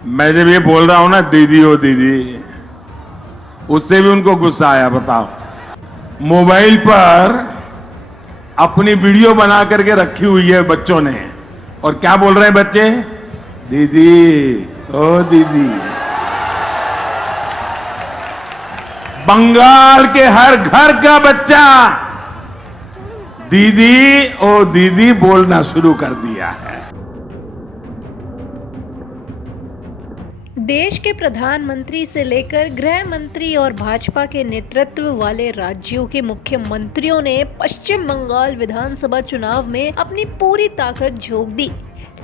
मैं जब ये बोल रहा हूं ना दीदी ओ दीदी, उससे भी उनको गुस्सा आया। बताओ, मोबाइल पर अपनी वीडियो बना करके रखी हुई है बच्चों ने, और क्या बोल रहे हैं बच्चे? दीदी ओ दीदी। बंगाल के हर घर का बच्चा दीदी ओ दीदी बोलना शुरू कर दिया है। देश के प्रधानमंत्री से लेकर गृह मंत्री और भाजपा के नेतृत्व वाले राज्यों के मुख्यमंत्रियों ने पश्चिम बंगाल विधानसभा चुनाव में अपनी पूरी ताकत झोंक दी,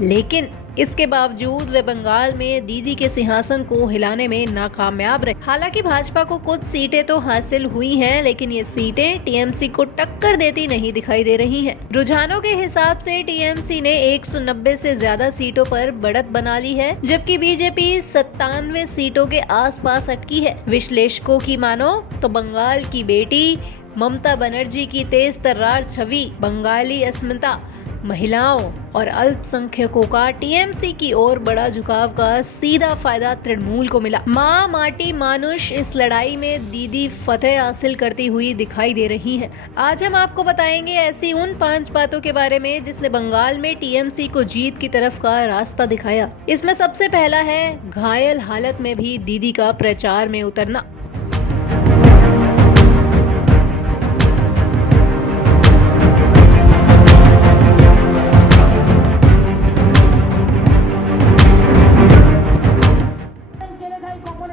लेकिन इसके बावजूद वे बंगाल में दीदी के सिंहासन को हिलाने में नाकामयाब रहे। हालांकि भाजपा को कुछ सीटें तो हासिल हुई हैं, लेकिन ये सीटें टीएमसी को टक्कर देती नहीं दिखाई दे रही हैं। रुझानों के हिसाब से टीएमसी ने 190 से ज्यादा सीटों पर बढ़त बना ली है, जबकि बीजेपी 97 सीटों के आसपास अटकी है। विश्लेषकों की मानो तो बंगाल की बेटी ममता बनर्जी की तेज तर्रार छवि, बंगाली अस्मिता, महिलाओं और अल्पसंख्यकों का टीएमसी की ओर बड़ा झुकाव का सीधा फायदा तृणमूल को मिला। माँ माटी मानुष इस लड़ाई में दीदी फतेह हासिल करती हुई दिखाई दे रही हैं। आज हम आपको बताएंगे ऐसी उन 5 बातों के बारे में जिसने बंगाल में टीएमसी को जीत की तरफ का रास्ता दिखाया। इसमें सबसे पहला है घायल हालत में भी दीदी का प्रचार में उतरना।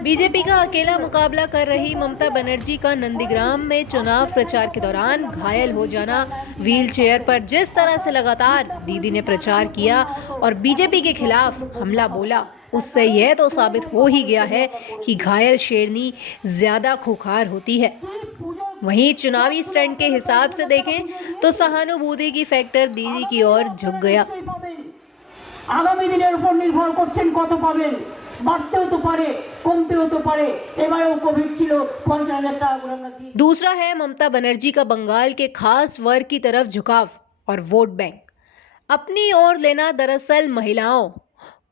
बीजेपी का अकेला मुकाबला कर रही ममता बनर्जी का नंदीग्राम में चुनाव प्रचार के दौरान घायल हो जाना, व्हीलचेयर पर जिस तरह से लगातार दीदी ने प्रचार किया और बीजेपी के खिलाफ हमला बोला, उससे यह तो साबित हो ही गया है कि घायल शेरनी ज्यादा खूंखार होती है। वहीं चुनावी स्टंट के हिसाब से देखें तो सहानुभूति की फैक्टर दीदी की ओर झुक गया। आगामी दिनेर ऊपर निर्भर करছেন কত পাবেন, বাড়তেও তো পারে কমতেও তো পারে, এবারেও কোভিড ছিল 50,000 টাকা করে আমরা দিই। दूसरा है ममता बनर्जी का बंगाल के खास वर्ग की तरफ झुकाव और वोट बैंक अपनी ओर लेना। दरअसल महिलाओं,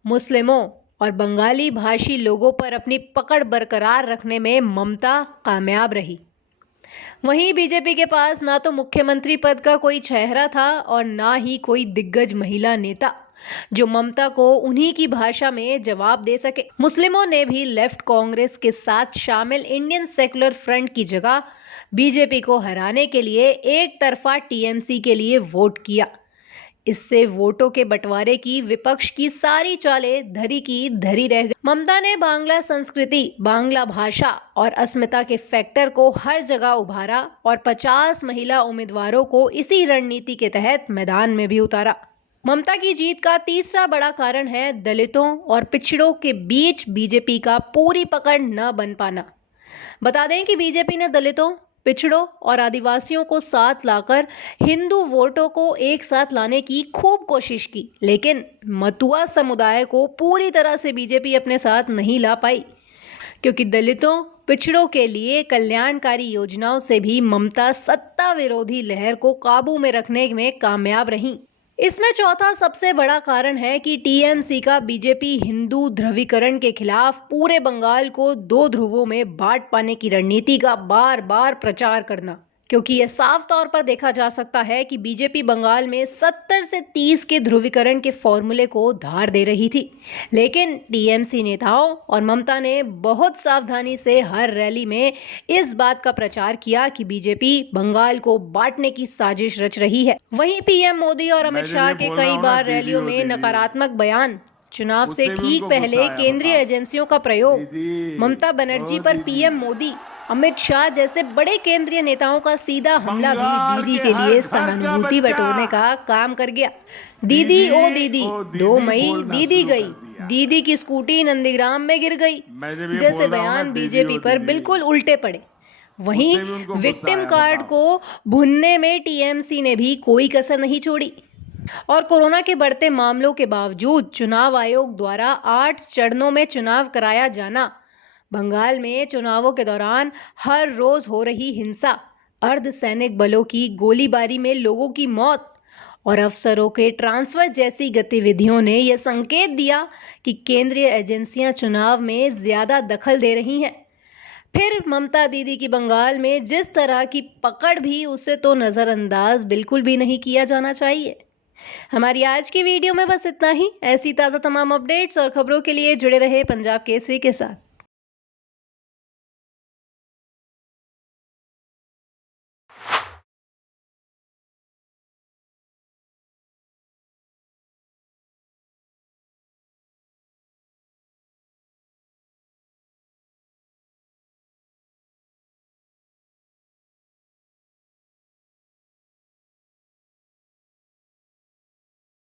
मुस्लिमों और बंगाली भाषी लोगों पर अपनी पकड़ बरकरार रखने में ममता कामयाब रही। वहीं बीजेपी के पास ना तो मुख्यमंत्री पद का कोई चेहरा था और ना ही कोई दिग्गज महिला नेता जो ममता को उन्हीं की भाषा में जवाब दे सके। मुस्लिमों ने भी लेफ्ट कांग्रेस के साथ शामिल इंडियन सेक्युलर फ्रंट की जगह बीजेपी को हराने के लिए एक तरफा टीएमसी के लिए वोट किया। इससे वोटों के बंटवारे की विपक्ष की सारी चालें धरी की धरी रह गई। ममता ने बांग्ला संस्कृति, बांग्ला भाषा और अस्मिता के फैक्टर को हर जगह उभारा और 50 महिला उम्मीदवारों को इसी रणनीति के तहत मैदान में भी उतारा। ममता की जीत का तीसरा बड़ा कारण है दलितों और पिछड़ों के बीच बीजेपी का पूरी पकड़ न बन पाना। बता दें कि बीजेपी ने दलितों, पिछड़ों और आदिवासियों को साथ लाकर हिंदू वोटों को एक साथ लाने की खूब कोशिश की, लेकिन मतुआ समुदाय को पूरी तरह से बीजेपी अपने साथ नहीं ला पाई, क्योंकि दलितों, पिछड़ों के लिए कल्याणकारी योजनाओं से भी ममता सत्ता विरोधी लहर को काबू में रखने में कामयाब रहीं। इसमें चौथा सबसे बड़ा कारण है कि टीएमसी का बीजेपी हिंदू ध्रुवीकरण के खिलाफ पूरे बंगाल को 2 ध्रुवों में बांट पाने की रणनीति का बार बार प्रचार करना, क्योंकि यह साफ तौर पर देखा जा सकता है कि बीजेपी बंगाल में 70 से 30 के ध्रुवीकरण के फॉर्मूले को धार दे रही थी, लेकिन टीएमसी नेताओं और ममता ने बहुत सावधानी से हर रैली में इस बात का प्रचार किया कि बीजेपी बंगाल को बांटने की साजिश रच रही है। वहीं पीएम मोदी और अमित शाह के कई बार रैलियों में नकारात्मक बयान, चुनाव से ठीक पहले केंद्रीय एजेंसियों का प्रयोग, ममता बनर्जी पर पीएम मोदी, अमित शाह जैसे बड़े केंद्रीय नेताओं का सीधा हमला भी दीदी के लिए सहानुभूति बटोरने का काम कर गया। दीदी ओ दीदी, 2 मई दीदी गई, दीदी की स्कूटी नंदीग्राम में गिर गई जैसे बयान बीजेपी पर बिल्कुल उल्टे पड़े। वहीं विक्टिम कार्ड को भुनने में टीएमसी ने भी कोई कसर नहीं छोड़ी। और कोरोना के बढ़ते मामलों के बावजूद चुनाव आयोग द्वारा 8 चरणों में चुनाव कराया जाना, बंगाल में चुनावों के दौरान हर रोज हो रही हिंसा, अर्धसैनिक बलों की गोलीबारी में लोगों की मौत और अफसरों के ट्रांसफर जैसी गतिविधियों ने यह संकेत दिया कि केंद्रीय एजेंसियां चुनाव में ज़्यादा दखल दे रही हैं। फिर ममता दीदी की बंगाल में जिस तरह की पकड़ भी, उसे तो नज़रअंदाज बिल्कुल भी नहीं किया जाना चाहिए। हमारी आज की वीडियो में बस इतना ही। ऐसी ताज़ा तमाम अपडेट्स और खबरों के लिए जुड़े रहे पंजाब केसरी के साथ।